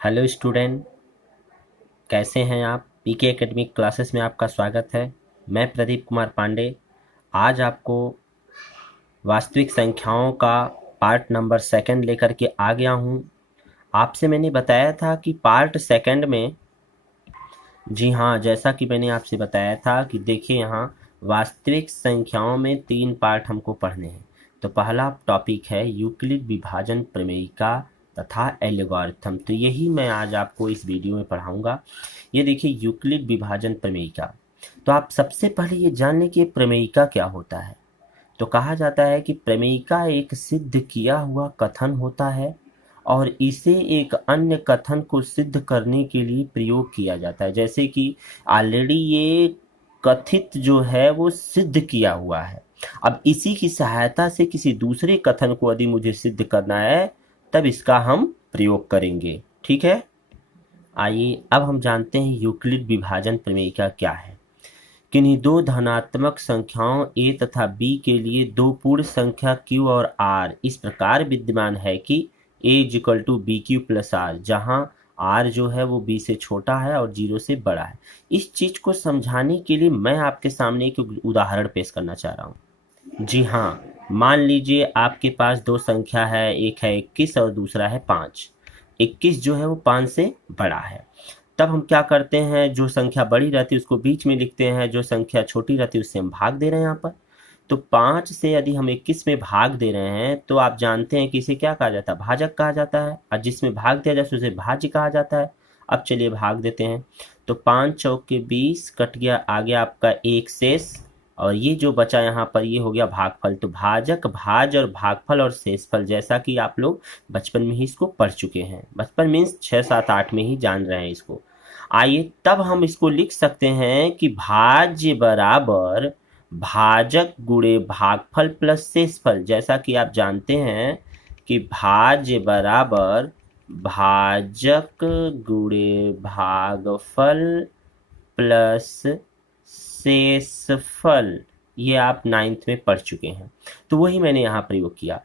Hello student, कैसे हैं आप? पीके एकेडमिक क्लासेस में आपका स्वागत है। मैं प्रदीप कुमार पांडे आज आपको वास्तविक संख्याओं का पार्ट नंबर सेकंड लेकर के आ गया हूं। आपसे मैंने बताया था कि पार्ट सेकंड में, जी हाँ, जैसा कि मैंने आपसे बताया था कि देखिए यहाँ वास्तविक संख्याओं में 3 पार्ट हमको पढ़ने हैं। तो पहला टॉपिक है यूक्लिड विभाजन प्रमेयिका तथा एल्गोरिथम। तो यही मैं आज आपको इस वीडियो में पढ़ाऊंगा। ये देखिए यूक्लिड विभाजन प्रमेयिका। तो आप सबसे पहले ये जान लें कि प्रमेयिका क्या होता है। तो कहा जाता है कि प्रमेयिका एक सिद्ध किया हुआ कथन होता है और इसे एक अन्य कथन को सिद्ध करने के लिए प्रयोग किया जाता है। जैसे कि ऑलरेडी ये कथित जो है वो सिद्ध किया हुआ है, अब इसी की सहायता से किसी दूसरे कथन को यदि मुझे सिद्ध करना है तब इसका हम प्रयोग करेंगे। ठीक है, आइए अब हम जानते हैं यूक्लिड विभाजन प्रमेयिका क्या है। किन्हीं दो धनात्मक संख्याओं a तथा b के लिए दो पूर्ण संख्या q और r इस प्रकार विद्यमान है कि a equal to b q plus r, जहाँ r जो है वो b से छोटा है और 0 से बड़ा है। इस चीज को समझाने के लिए मैं आपके सामने एक उदाहरण पेश करना चाह रहा हूँ। जी हाँ, मान लीजिए आपके पास दो संख्या है, एक है 21 और दूसरा है 5। 21 जो है वो 5 से बड़ा है। तब हम क्या करते हैं, जो संख्या बड़ी रहती है उसको बीच में लिखते हैं, जो संख्या छोटी रहती है उससे हम भाग दे रहे हैं यहाँ पर। तो 5 से यदि हम 21 में भाग दे रहे हैं तो आप जानते हैं कि इसे क्या कहा जाता है, भाजक कहा जाता है। और जिसमें भाग दिया जाए उसे भाज्य कहा जाता है। अब चलिए भाग देते हैं। तो 5 चौक के 20 कट गया, आ गया आपका एक शेष, और ये जो बचा यहाँ पर ये हो गया भागफल। तो भाजक, भाज और भागफल और शेषफल, जैसा कि आप लोग बचपन में ही इसको पढ़ चुके हैं। बचपन मीन्स 6, 7, 8 में ही जान रहे हैं इसको। आइए तब हम इसको लिख सकते हैं कि भाज्य बराबर भाजक गुणे भागफल प्लस शेषफल। जैसा कि आप जानते हैं कि भाज्य बराबर भाजक गुणे भागफल प्लस शेषफल। ये आप 9th में पढ़ चुके हैं, तो वही मैंने यहाँ प्रयोग किया।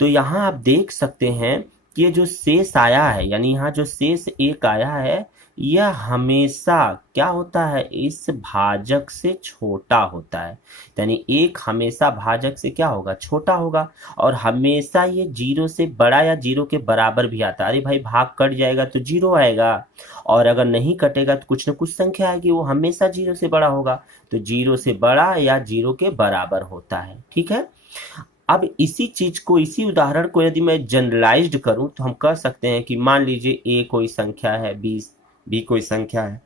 तो यहाँ आप देख सकते हैं कि ये जो शेष आया है, यानी यहाँ जो शेष एक आया है, यह हमेशा क्या होता है, इस भाजक से छोटा होता है। यानी एक हमेशा भाजक से क्या होगा, छोटा होगा। और हमेशा ये 0 से बड़ा या 0 के बराबर भी आता है। अरे भाई, भाग कट जाएगा तो 0 आएगा, और अगर नहीं कटेगा तो कुछ न कुछ संख्या आएगी, वो हमेशा 0 से बड़ा होगा। तो 0 से बड़ा या 0 के बराबर होता है। ठीक है, अब इसी चीज को, इसी उदाहरण को यदि मैं जनरलाइज्ड करूं तो हम कह सकते हैं कि मान लीजिए a कोई संख्या है, b कोई संख्या है,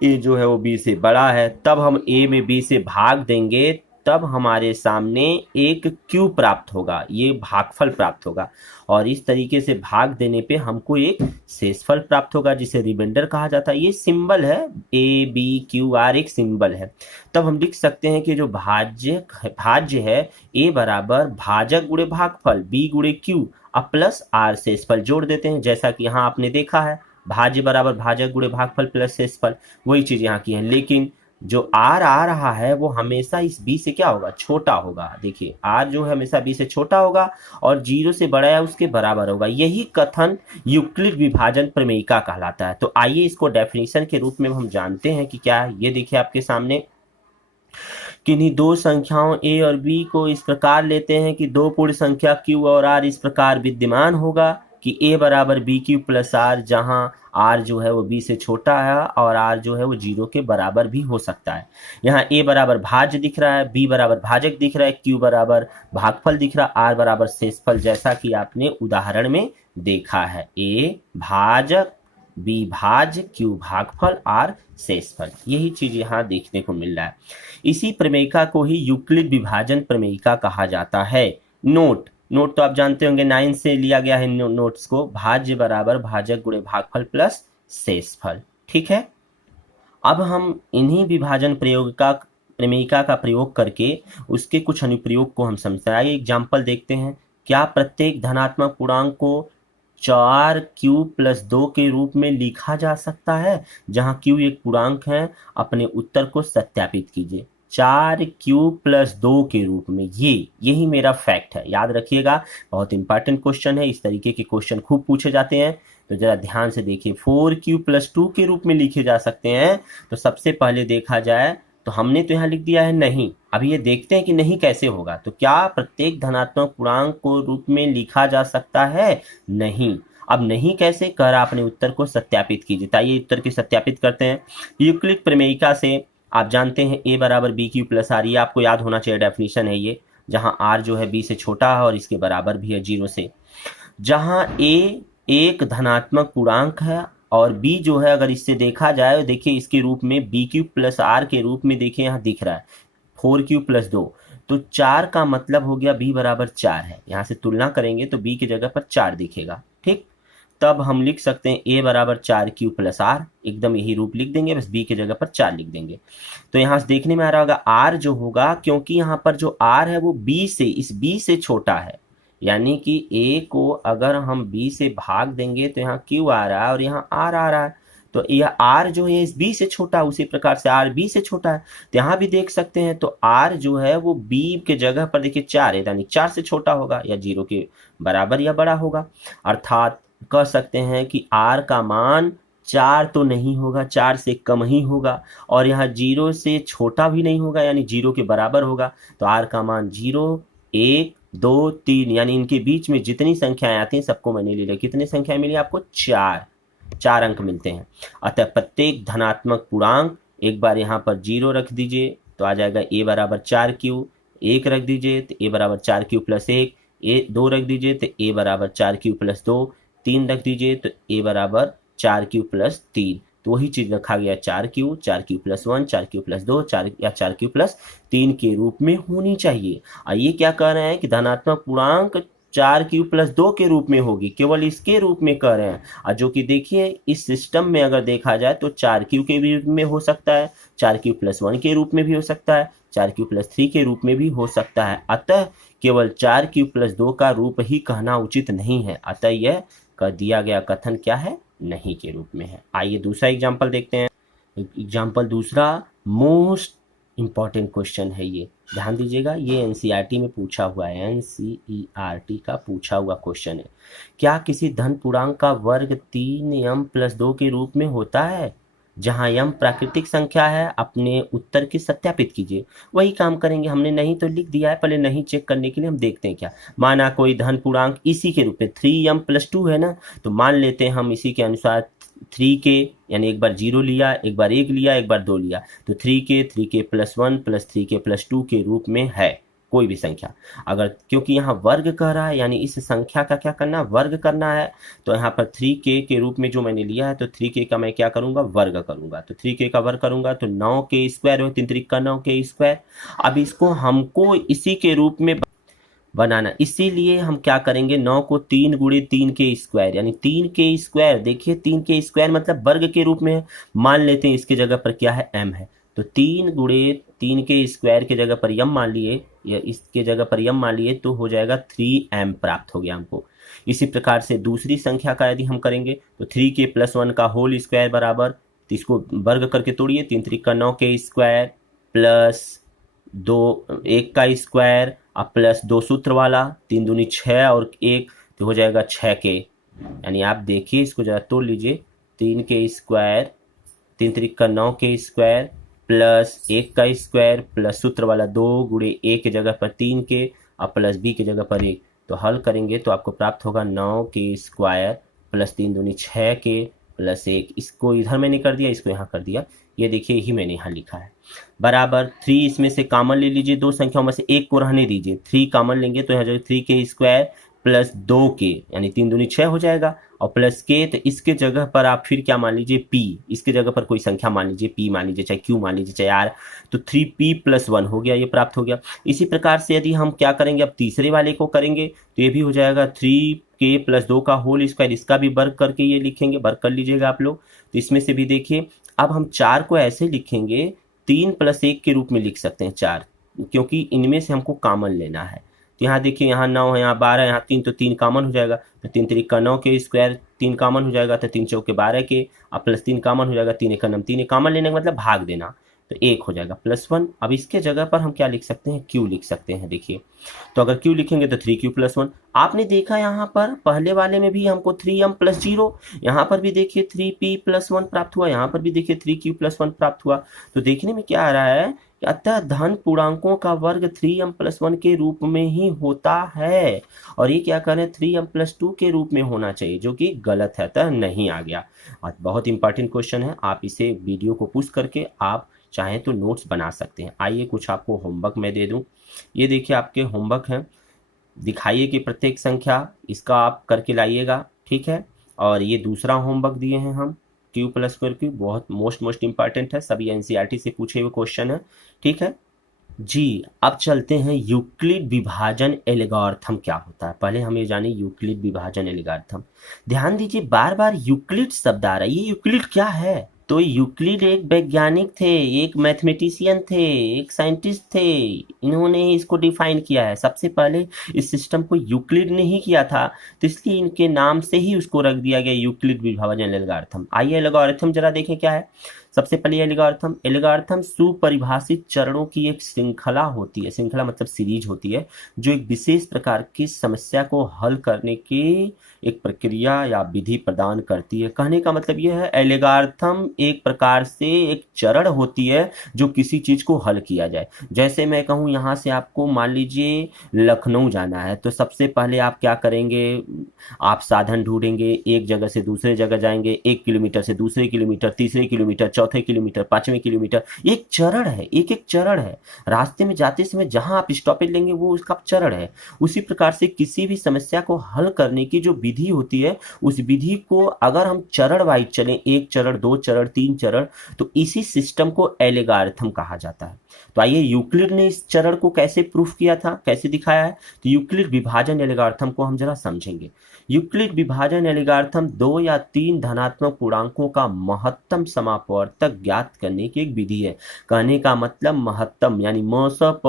a जो है वो b से बड़ा है। तब हम a में b से भाग देंगे, तब हमारे सामने एक q प्राप्त होगा, ये भागफल प्राप्त होगा। और इस तरीके से भाग देने पे हमको एक शेषफल प्राप्त होगा, जिसे रिमाइंडर कहा जाता है। ये सिंबल है, a b q r एक सिंबल है। तब हम लिख सकते हैं कि जो भाज्य है a बराबर भाजक गुणे भागफल b गुणे q अब प्लस r शेषफल जोड़ देते हैं। जैसा कि यहाँ आपने देखा है, भाज्य बराबर भाजक गुणे भागफल प्लस शेषफल, वही चीज यहाँ की है। लेकिन जो r आ रहा है वो हमेशा इस b से क्या होगा, छोटा होगा। देखिए r जो है हमेशा b से छोटा होगा और 0 से बड़ा या उसके बराबर होगा। यही कथन यूक्लिड विभाजन प्रमेयिका कहलाता है। तो आइए इसको डेफिनेशन के रूप में हम जानते हैं कि क्या है। ये देखिए आपके सामने, किन्हीं दो संख्याओं a और b को इस प्रकार लेते हैं कि दो पूर्ण संख्या q और r इस प्रकार विद्यमान होगा कि a बराबर बी क्यू प्लस r, जहां r जो है वो b से छोटा है और r जो है वो 0 के बराबर भी हो सकता है। यहाँ a बराबर भाज्य दिख रहा है, b बराबर भाजक दिख रहा है, q बराबर भागफल दिख रहा है, r बराबर शेषफल, जैसा कि आपने उदाहरण में देखा है। a भाजक, b भाज्य, q भागफल, r शेषफल, यही चीज यहाँ देखने को मिल रहा है। इसी प्रमेयिका को ही यूक्लिड विभाजन प्रमेयिका कहा जाता है। नोट तो आप जानते होंगे 9 से लिया गया है नोट्स को, भाज्य बराबर भाजक गुणे भागफल प्लस शेषफल। ठीक है, अब हम इन्हीं विभाजन प्रमेयिका का प्रयोग करके उसके कुछ अनुप्रयोग को हम समझते हैं। आइए एग्जाम्पल देखते हैं। क्या प्रत्येक धनात्मक पूर्णांक को 4q प्लस 2 के रूप में लिखा जा सकता है, जहां q एक पूर्णांक है? अपने उत्तर को सत्यापित कीजिए। 4q प्लस 2 के रूप में, यही मेरा फैक्ट है, याद रखिएगा। बहुत इंपॉर्टेंट क्वेश्चन है, इस तरीके के क्वेश्चन खूब पूछे जाते हैं। तो जरा ध्यान से देखिए, 4q+2 के रूप में लिखे जा सकते हैं। तो सबसे पहले देखा जाए तो हमने तो यहाँ लिख दिया है नहीं। अब ये देखते हैं कि नहीं कैसे होगा। तो क्या प्रत्येक धनात्मक पूर्णांक को रूप में लिखा जा सकता है? नहीं। अब नहीं कैसे कर, आपने उत्तर को सत्यापित कीजिए। तो आइए उत्तर के सत्यापित करते हैं। यूक्लिड प्रमेयिका से आप जानते हैं a बराबर BQ+R, ये आपको याद होना चाहिए, डेफिनेशन है ये, जहां r जो है b से छोटा है और इसके बराबर भी है 0 से। जहां a एक धनात्मक पूर्णांक है और b जो है अगर इससे देखा जाए, देखिए इसके रूप में BQ+R के रूप में देखिए यहाँ दिख रहा है 4q+2, तो 4 का मतलब हो गया b बराबर 4 है। यहाँ से तुलना करेंगे तो b की जगह पर 4 दिखेगा, ठीक। तब हम लिख सकते हैं a बराबर 4q+R, एकदम यही रूप लिख देंगे, बस b की जगह पर 4 लिख देंगे। तो यहाँ से देखने में आ रहा होगा r जो होगा, क्योंकि यहाँ पर जो r है वो b से, इस b से छोटा है, यानी कि a को अगर हम b से भाग देंगे तो यहाँ q आ रहा है और यहाँ r आ रहा है, तो यह r जो है इस b से छोटा है, उसी प्रकार से r b से छोटा है। तो यहाँ भी देख सकते हैं, तो r जो है वो b के जगह पर देखिए 4 है, यानी 4 से छोटा होगा या 0 के बराबर या बड़ा होगा। अर्थात कह सकते हैं कि r का मान 4 तो नहीं होगा, 4 से कम ही होगा, और यहाँ 0 से छोटा भी नहीं होगा, यानी 0 के बराबर होगा। तो r का मान 0, 1, 2, 3, यानी इनके बीच में जितनी संख्याएं आती हैं सबको मैंने ले लिया। कितनी संख्या मिली आपको? 4 अंक मिलते हैं। अतः प्रत्येक धनात्मक पूर्णांक, एक बार यहाँ पर 0 रख दीजिए तो आ जाएगा a बराबर 4q, 1 रख दीजिए तो a बराबर 4q+1, 2 रख दीजिए तो a बराबर 4q+2, 3 रख दीजिए तो a बराबर 4q+3। तो वही चीज रखा गया 4q, 4q+1, 4q+2, 4 या 4q+3 के रूप में होनी चाहिए। और ये क्या कह रहे हैं कि धनात्मक पूर्णांक 4q+2 के रूप में होगी, केवल इसके रूप में कह रहे हैं। और जो कि देखिए इस सिस्टम में अगर देखा जाए तो 4q के रूप में हो सकता है, 4q+1 के रूप में भी हो सकता है, 4q+3 के रूप में भी हो सकता है। अतः केवल 4q+2 का रूप ही कहना उचित नहीं है। अतः यह कर दिया गया कथन क्या है? नहीं के रूप में है। आइए दूसरा एग्जाम्पल देखते हैं। एग्जाम्पल दूसरा मोस्ट इंपॉर्टेंट क्वेश्चन है, ये ध्यान दीजिएगा, ये एनसीईआरटी में पूछा हुआ है, एनसीईआरटी का पूछा हुआ क्वेश्चन है। क्या किसी धन पूर्णांक का वर्ग 3m+2 के रूप में होता है? जहां m प्राकृतिक संख्या है, अपने उत्तर की सत्यापित कीजिए। वही काम करेंगे, हमने नहीं तो लिख दिया है, पहले नहीं चेक करने के लिए हम देखते हैं क्या। माना कोई धन पूर्णांक इसी के रूप में 3m+2 है ना, तो मान लेते हैं हम इसी के अनुसार 3k, यानी एक बार 0 लिया, एक बार 1 लिया, एक बार 2 लिया, तो 3k+1 + 3k+2 के रूप में है कोई भी संख्या। अगर क्योंकि यहाँ वर्ग कह रहा है, यानी इस संख्या का क्या करना, वर्ग करना है, तो यहाँ पर 3k के रूप में जो मैंने लिया है, तो 3k का मैं क्या करूंगा, वर्ग करूंगा। तो 3k का वर्ग करूंगा तो 9k² हो, 3 त्रिक का 9k²। अब इसको हमको इसी के रूप में बनाना, इसीलिए हम क्या करेंगे, 9 को 3 गुणे 3k², यानी 3k²। देखिए 3k² मतलब वर्ग के रूप में है। मान लेते हैं इसके जगह पर क्या है, m है, तो 3 गुणे 3k² के जगह पर m मान लिए, या इसके जगह पर m मान लिए, तो हो जाएगा 3m प्राप्त हो गया हमको। इसी प्रकार से दूसरी संख्या का यदि हम करेंगे तो 3k+1 का होल स्क्वायर बराबर, तो इसको वर्ग करके तोड़िए, 3 त्रिक का 9k² प्लस 1 का स्क्वायर अब प्लस 2 सूत्र वाला, 3 दूनी 6 और 1, तो हो जाएगा 6k। यानी आप देखिए इसको जरा तोड़ लीजिए, 3k², 3 त्रिक का 9k² प्लस 1 का स्क्वायर प्लस सूत्र वाला 2 गुणे a की जगह पर 3k और प्लस b की जगह पर 1, तो हल करेंगे तो आपको प्राप्त होगा 9k² प्लस 3 दूनी 6k प्लस 1। इसको इधर मैंने कर दिया, इसको यहाँ कर दिया, ये देखिए यही मैंने यहाँ लिखा है, बराबर 3। इसमें से कॉमन ले लीजिए, दो संख्याओं में से एक को रहने दीजिए, 3 कॉमन लेंगे तो यहाँ जो 3k² प्लस 2k, यानी 3 दूनी 6 हो जाएगा, और प्लस k, तो इसके जगह पर आप फिर क्या मान लीजिए, p, इसके जगह पर कोई संख्या मान लीजिए, p मान लीजिए, चाहे q मान लीजिए, चाहे r, तो 3p+1 हो गया, ये प्राप्त हो गया। इसी प्रकार से यदि हम क्या करेंगे, अब तीसरे वाले को करेंगे तो ये भी हो जाएगा 3k+2 का होल स्क्वायर, इसका भी वर्ग करके ये लिखेंगे, वर्ग कर लीजिएगा आप लोग। तो इसमें से भी देखिए, अब हम 4 को ऐसे लिखेंगे, 3 + 1 के रूप में लिख सकते हैं 4, क्योंकि इनमें से हमको कॉमन लेना है। तो यहाँ देखिए, यहाँ 9 है, यहाँ 12, यहाँ 3, तो 3 कॉमन हो जाएगा, तो 3 त्रिक का 9k², 3 कॉमन हो जाएगा, तो 3 चौके 12k और प्लस 3 कॉमन हो जाएगा, 3 1 का 9, 3 कॉमन लेने का मतलब भाग देना, तो 1 हो जाएगा +1। अब इसके जगह पर हम क्या लिख सकते हैं, q लिख सकते हैं। देखिए तो अगर q लिखेंगे तो 3q+1। आपने देखा यहाँ पर पहले वाले में भी हमको 3m+0, यहाँ पर भी देखिए 3p+1 प्राप्त हुआ, यहाँ पर भी देखिए 3q+1 प्राप्त हुआ। तो देखने में क्या आ रहा है, अतः धन पूर्णांकों का वर्ग 3m+1 के रूप में ही होता है, और ये क्या करें 3m+2 के रूप में होना चाहिए, जो कि गलत है, अतः नहीं आ गया। आज बहुत इंपॉर्टेंट क्वेश्चन है, आप इसे वीडियो को पुश करके आप चाहें तो नोट्स बना सकते हैं। आइए कुछ आपको होमवर्क मैं दे दूं। ये देखिए आपके होमवर्क हैं, दिखाइए कि प्रत्येक संख्या इसका आप करके लाइएगा, ठीक है। और ये दूसरा होमवर्क दिए हैं हम, q+2 बहुत मोस्ट इंपॉर्टेंट है, सभी एनसीईआरटी से पूछे हुए क्वेश्चन है, ठीक है जी। अब चलते हैं यूक्लिड विभाजन एल्गोरिथम क्या होता है। पहले हम ये जाने यूक्लिड विभाजन एल्गोरिथम। ध्यान दीजिए बार बार यूक्लिड शब्द आ रहा है, ये यूक्लिड क्या है। तो यूक्लिड एक वैज्ञानिक थे, एक मैथमेटिशियन थे, एक साइंटिस्ट थे, इन्होंने ही इसको डिफाइन किया है। सबसे पहले इस सिस्टम को यूक्लिड ने ही किया था, तो इसलिए इनके नाम से ही उसको रख दिया गया यूक्लिड विभाजन एल्गोरिथम। आइए एल्गोरिथम जरा देखें क्या है। सबसे पहले एल्गोरिथम सुपरिभाषित चरणों की एक श्रृंखला होती है, श्रृंखला मतलब सीरीज होती है, जो एक विशेष प्रकार की समस्या को हल करने की एक प्रक्रिया या विधि प्रदान करती है। कहने का मतलब यह है एल्गोरिथम एक प्रकार से एक चरण होती है जो किसी चीज को हल किया जाए। जैसे मैं कहूँ यहाँ से आपको मान लीजिए लखनऊ जाना है, तो सबसे पहले आप क्या करेंगे, आप साधन ढूंढेंगे, एक जगह से दूसरे जगह जाएंगे, 1 किलोमीटर से दूसरे किलोमीटर, तीसरे किलोमीटर, चौथे किलोमीटर, 5वें किलोमीटर, एक चरण है, एक चरण है। रास्ते में जाते समय जहां आप स्टॉपेज लेंगे वो उसका चरण है। उसी प्रकार से किसी भी समस्या को हल करने की जो विधि होती है, उस विधि को अगर हम चरण वाइज चलें, 1 चरण, 2 चरण, 3 चरण, तो इसी सिस्टम को एल्गोरिथम कहा जाता है। तो आइए यूक्लिड ने इस चरण को कैसे प्रूफ किया था, कैसे दिखाया है, तो यूक्लिड विभाजन एल्गोरिथम को हम जरा समझेंगे। यूक्लिड विभाजन एल्गोरिथम 2 या 3 धनात्मक पूर्णांकों का महत्तम समापवर्तक ज्ञात करने की एक विधि है। कहने का मतलब महत्तम यानी मसप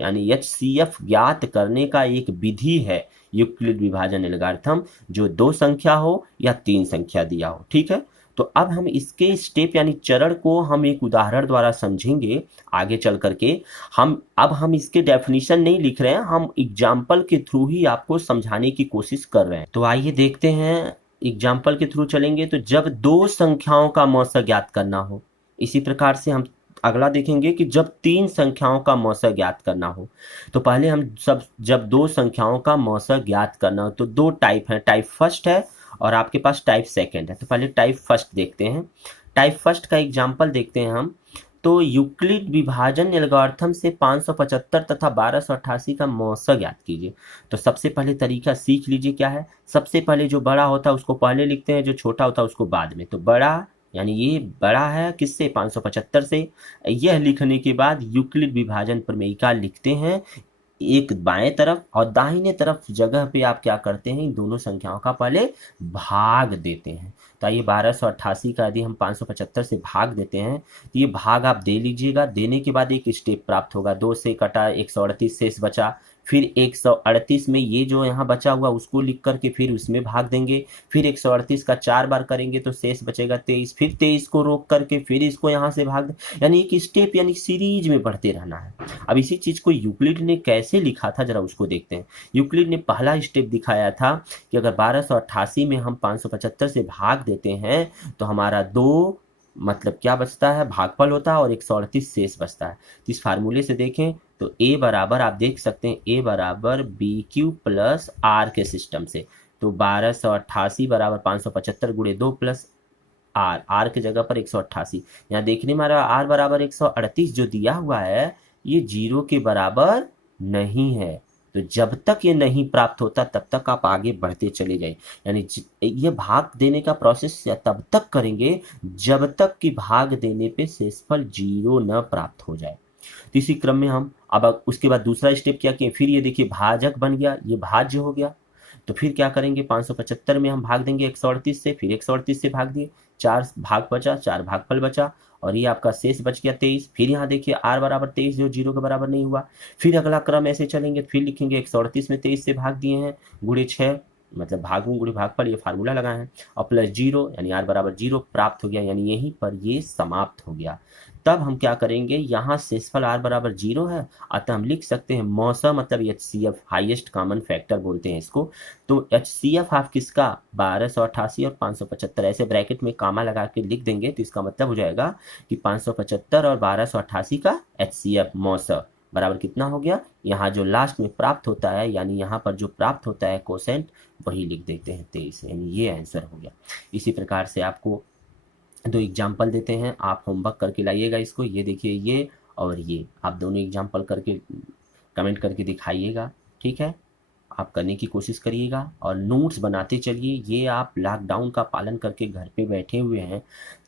यानी HCF ज्ञात करने का एक विधि है यूक्लिड विभाजन एल्गोरिथम, जो 2 संख्या हो या 3 संख्या दिया हो, ठीक है। तो अब हम इसके स्टेप यानी चरण को हम एक उदाहरण द्वारा समझेंगे आगे चल करके। हम इसके डेफिनेशन नहीं लिख रहे हैं, हम एग्जाम्पल के थ्रू ही आपको समझाने की कोशिश कर रहे हैं। तो आइए देखते हैं, एग्जाम्पल के थ्रू चलेंगे। तो जब 2 संख्याओं का मौसा ज्ञात करना हो, इसी प्रकार से हम अगला देखेंगे कि जब 3 संख्याओं का मौसा ज्ञात करना हो। तो पहले हम जब 2 संख्याओं का मौसा ज्ञात करना हो तो 2 टाइप है, टाइप फर्स्ट है और आपके पास टाइप सेकंड है। तो पहले टाइप फर्स्ट देखते हैं। टाइप फर्स्ट का एग्जांपल देखते हैं हम। तो यूक्लिड विभाजन एल्गोरिथम से 575 तथा 1288 का मौसा ज्ञात कीजिए। तो सबसे पहले तरीका सीख लीजिए क्या है। सबसे पहले जो बड़ा होता है उसको पहले लिखते हैं, जो छोटा होता है उसको बाद में। तो बड़ा यानी ये बड़ा है किससे, 575 से। यह लिखने के बाद यूक्लिड विभाजन प्रमेयिका लिखते हैं एक बाएं तरफ, और दाहिने तरफ जगह पे आप क्या करते हैं, इन दोनों संख्याओं का पहले भाग देते हैं। तो ये 1288 का यदि हम 575 से भाग देते हैं तो ये भाग आप दे लीजिएगा। देने के बाद एक स्टेप प्राप्त होगा, 2 से कटा 138 शेष बचा, फिर 138 में ये जो यहाँ बचा हुआ उसको लिख करके फिर उसमें भाग देंगे, फिर 138 का 4 बार करेंगे तो शेष बचेगा 23, फिर 23 को रोक करके फिर इसको यहाँ से भाग दें, यानी एक स्टेप यानी सीरीज में बढ़ते रहना है। अब इसी चीज को यूक्लिड ने कैसे लिखा था जरा उसको देखते हैं। यूक्लिड ने पहला स्टेप दिखाया था कि अगर 1288 में हम 575 से भाग देते हैं तो हमारा 2 मतलब क्या बचता है, भागफल होता है, और 138 शेष बचता है। तो इस फार्मूले से देखें तो A बराबर आप देख सकते हैं A बराबर BQ प्लस R के सिस्टम से। तो 1288 बराबर 575 गुणे 2 प्लस R के जगह पर 188। यहाँ देखने में R बराबर 138 जो दिया हुआ है ये 0 के बराबर नहीं है। तो जब तक ये नहीं प्राप्त होता तब तक आप आगे बढ़ते चले जाए, यानी ये भाग देने का प्रोसेस तब तक करेंगे जब तक कि भाग देने पे शेषफल 0 न प्राप्त हो जाए। तो इसी क्रम में हम अब उसके बाद दूसरा स्टेप क्या किए, फिर ये देखिए भाजक बन गया, ये भाज्य हो गया। तो फिर क्या करेंगे, 575 में हम भाग देंगे 138 से, फिर 138 से भाग दिए, 4 भाग बचा, 4 भागफल बचा, और ये आपका शेष बच गया 23। फिर यहाँ देखिए R बराबर 23 जो 0 के बराबर नहीं हुआ। फिर अगला क्रम ऐसे चलेंगे, फिर लिखेंगे 138 में 23 से भाग दिए हैं, गुणे 6 मतलब भागों गुणे भागफल ये फार्मूला लगाए हैं, और प्लस 0 यानी r बराबर 0 प्राप्त हो गया, यानी यहीं पर ये समाप्त हो गया। तब हम क्या करेंगे, यहाँ शेषफल r बराबर 0 है, अतः हम लिख सकते हैं मौसा मतलब HCF हाईएस्ट कॉमन फैक्टर बोलते हैं इसको। तो HCF आप किसका 1288 और 575 ऐसे ब्रैकेट में कामा लगा के लिख देंगे, तो इसका मतलब हो जाएगा कि 575 और 1288 का HCF मौसा बराबर कितना हो गया, यहाँ जो लास्ट में प्राप्त होता है यानी यहाँ पर जो प्राप्त होता है कोसेंट वही लिख देते हैं 23, यानी ये आंसर हो गया। इसी प्रकार से आपको दो एग्जाम्पल देते हैं, आप होमवर्क करके लाइएगा इसको। ये देखिए ये और ये आप दोनों एग्जाम्पल करके कमेंट करके दिखाइएगा, ठीक है। आप करने की कोशिश करिएगा और नोट्स बनाते चलिए। ये आप लॉकडाउन का पालन करके घर पे बैठे हुए हैं,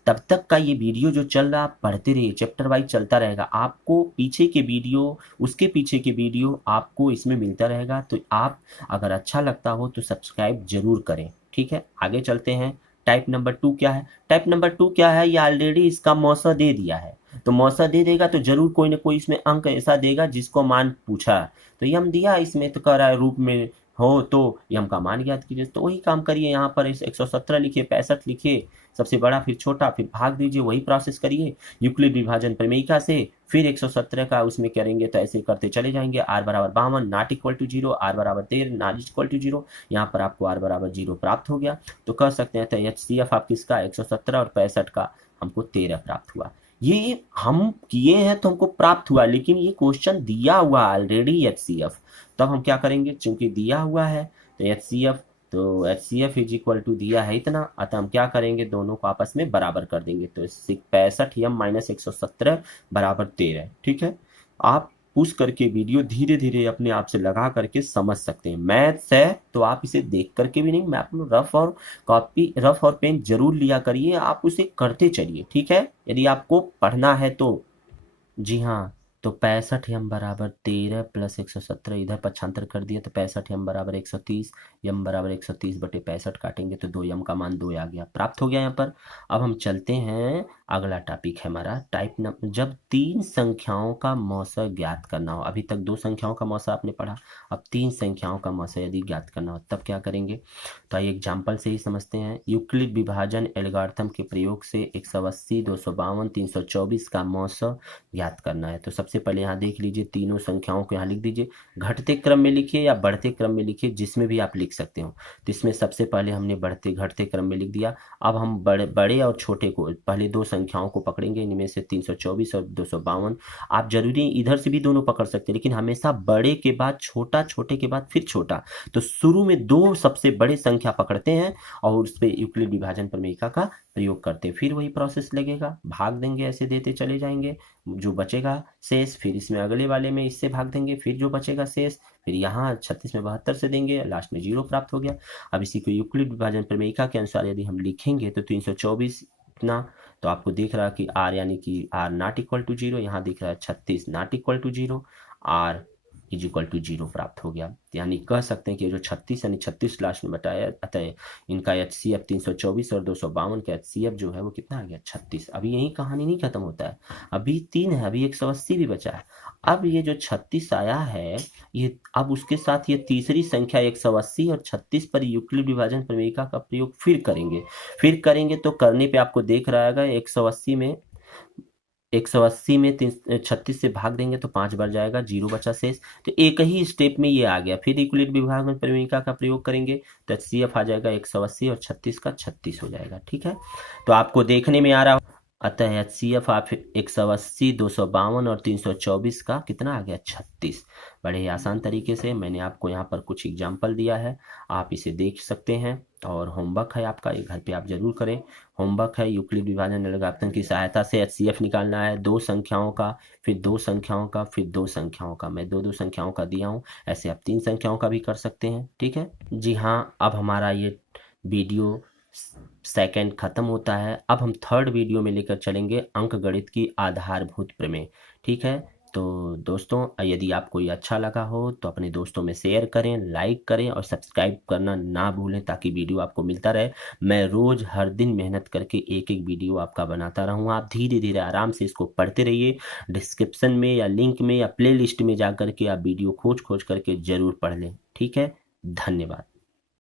तब तक का ये वीडियो जो चल रहा आप पढ़ते रहिए, चैप्टर वाइज चलता रहेगा, आपको पीछे के वीडियो उसके पीछे के वीडियो आपको इसमें मिलता रहेगा। तो आप अगर अच्छा लगता हो तो सब्सक्राइब जरूर करें, ठीक है। आगे चलते हैं। टाइप नंबर 2 क्या है, टाइप नंबर 2 क्या है, ये ऑलरेडी इसका मौसा दे दिया है, तो मौसा दे देगा तो जरूर कोई ना कोई इसमें अंक ऐसा देगा जिसको मान पूछा है, तो ये हम दिया इसमें तो कह रहा है रूप में हो तो ये हमका मान ज्ञात कीजिए, तो वही काम करिए। यहाँ पर इस 117 लिखिए, 65 लिखिए, सबसे बड़ा फिर छोटा फिर भाग दीजिए, वही प्रोसेस करिए यूक्लिड विभाजन प्रमेयिका से। फिर 117 का उसमें करेंगे तो ऐसे करते चले जाएंगे। r बराबर 52 नॉट इक्वल टू 0, r बराबर 13 नॉट इक्वल टू 0, यहाँ पर आपको r बराबर 0 प्राप्त हो गया। तो कह सकते हैं तो HCF आप किसका 117 और 65 का हमको 13 प्राप्त हुआ। ये हम किए हैं तो हमको प्राप्त हुआ, लेकिन ये क्वेश्चन दिया हुआ ऑलरेडी HCF, तब हम क्या करेंगे, चूंकि दिया हुआ है तो HCF इज इक्वल टू दिया है इतना, अतः हम क्या करेंगे दोनों को आपस में बराबर कर देंगे, तो 65 माइनस 117 बराबर 13, ठीक है। आप पुश करके वीडियो धीरे धीरे अपने आप से लगा करके समझ सकते हैं। मैथ्स है तो आप इसे देख करके भी नहीं, मैं आप रफ और पेन जरूर लिया करिए, आप उसे करते चलिए, ठीक है। यदि आपको पढ़ना है तो जी हाँ, तो 65 यम बराबर 13 प्लस 117 इधर पक्षांतर कर दिया तो 65 यम बराबर 130, यम बराबर 130 बटे 65 काटेंगे तो 2 यम का मान 2 आ गया, प्राप्त हो गया यहाँ पर। अब हम चलते हैं, अगला टॉपिक है हमारा टाइप नंबर, जब तीन संख्याओं का मौसा ज्ञात करना हो। अभी तक दो संख्याओं का मौसा आपने पढ़ा, अब तीन संख्याओं का मौसा यदि ज्ञात करना हो तब क्या करेंगे, तो आइए एग्जाम्पल से ही समझते हैं। यूक्लिड विभाजन एल्गोरिथम के प्रयोग से 180, 252, 324 का मौसा ज्ञात करना है। तो सबसे पहले यहाँ देख लीजिए, तीनों संख्याओं को यहाँ लिख दीजिए, घटते क्रम में लिखिए या बढ़ते क्रम में लिखिए, जिसमें भी आप लिख सकते हो। तो इसमें सबसे पहले हमने घटते क्रम में लिख दिया। अब हम बड़े और छोटे को, पहले दो संख्याओं को पकड़ेंगे, इनमें से 324 और 252। आप जरूरी इधर से भी दोनों पकड़ सकते हैं, लेकिन हमेशा बड़े के बाद छोटा, छोटे के बाद फिर छोटा। तो शुरू में दो सबसे बड़े संख्या पकड़ते हैं और उस पर यूक्लिड विभाजन प्रमेयिका का प्रयोग करते हैं, फिर वही प्रोसेस लगेगा, भाग देंगे, ऐसे देते चले जाएंगे, जो बचेगा शेष फिर इसमें अगले वाले में इससे भाग देंगे, फिर जो बचेगा शेष फिर यहाँ 36 में 72 से देंगे, लास्ट में 0 प्राप्त हो गया। अब इसी को यूक्लिड विभाजन प्रमेयिका के अनुसार यदि हम लिखेंगे तो 324 इतना, तो आपको दिख रहा है कि r यानी कि r नॉट इक्वल टू 0, यहाँ दिख रहा है 36 not equal to 0, r is equal to 0 प्राप्त हो गया। यानी कह सकते हैं कि जो 36 यानी 36 लास्ट में बताया, अतः इनका HCF 324 और 252 का HCF जो है वो कितना आ गया 36। अभी यही कहानी नहीं खत्म होता है, अभी 3 है, अभी 180 भी बचा है। अब ये जो 36 आया है, ये अब उसके साथ ये तीसरी संख्या 180 और 36 पर यूक्लिड विभाजन प्रमेयिका का प्रयोग फिर करेंगे तो करने पे आपको देख रहा है 180 में 36 से भाग देंगे तो 5 बार जाएगा, 0 बचा शेष। तो एक ही स्टेप में ये आ गया, फिर यूक्लिड विभाजन प्रमेयिका का प्रयोग करेंगे तो HCF आ जाएगा 180 और 36 का 36 हो जाएगा, ठीक है। तो आपको देखने में आ रहा, अतः HCF आप 180, 252 और 324 का कितना आ गया 36। बड़े ही आसान तरीके से मैंने आपको यहाँ पर कुछ एग्जाम्पल दिया है, आप इसे देख सकते हैं। और होमवर्क है आपका, ये घर पे आप जरूर करें। होमवर्क है यूक्लिड विभाजन एल्गोरिथम की सहायता से HCF निकालना है, दो संख्याओं का, फिर दो संख्याओं का, फिर दो संख्याओं का। मैं दो संख्याओं का दिया हूँ, ऐसे आप 3 संख्याओं का भी कर सकते हैं, ठीक है जी हाँ। अब हमारा ये वीडियो सेकंड खत्म होता है, अब हम थर्ड वीडियो में लेकर चलेंगे अंक गणित की आधारभूत प्रमेय, ठीक है। तो दोस्तों यदि आपको ये अच्छा लगा हो तो अपने दोस्तों में शेयर करें, लाइक करें और सब्सक्राइब करना ना भूलें, ताकि वीडियो आपको मिलता रहे। मैं रोज हर दिन मेहनत करके एक वीडियो आपका बनाता रहूँगा, आप धीरे धीरे आराम से इसको पढ़ते रहिए। डिस्क्रिप्शन में या लिंक में या प्ले लिस्ट में जा करके आप वीडियो खोज करके जरूर पढ़ लें, ठीक है। धन्यवाद।